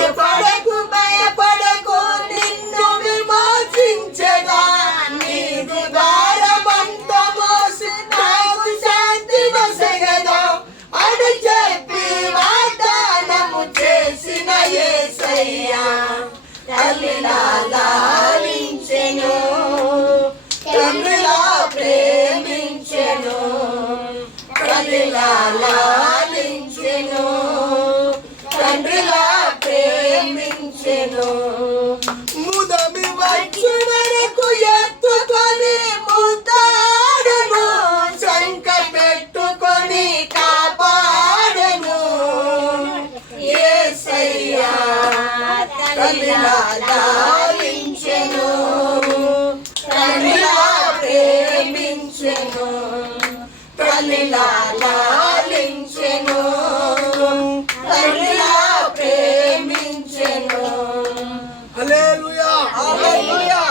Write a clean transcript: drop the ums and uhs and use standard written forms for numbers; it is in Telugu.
భయపడకు భయపడకు నిన్ను విమోచించెదా నీది భారమంత మోసి నాకు శాంతి నొసగెదా అని చెప్పి వాగ్దానము చేసిన యేసయ్యా తల్లిలా లాలించెను తండ్రిలా ప్రేమించెను తల్లిలా లాలించెను తండ్రిలా ప్రేమించెను ముదమి వచ్చి వరకు ఎత్తుకొని ముద్దాడెను శంక పెట్టుకొని కాపాడెను యేసయ్యా తల్లిలా లాలించెను తల్లిలా ప్రేమించెను తల్లిలా లాలించెను తల్లిలా ప్రేమించెను హల్లెలూయా హల్లెలూయా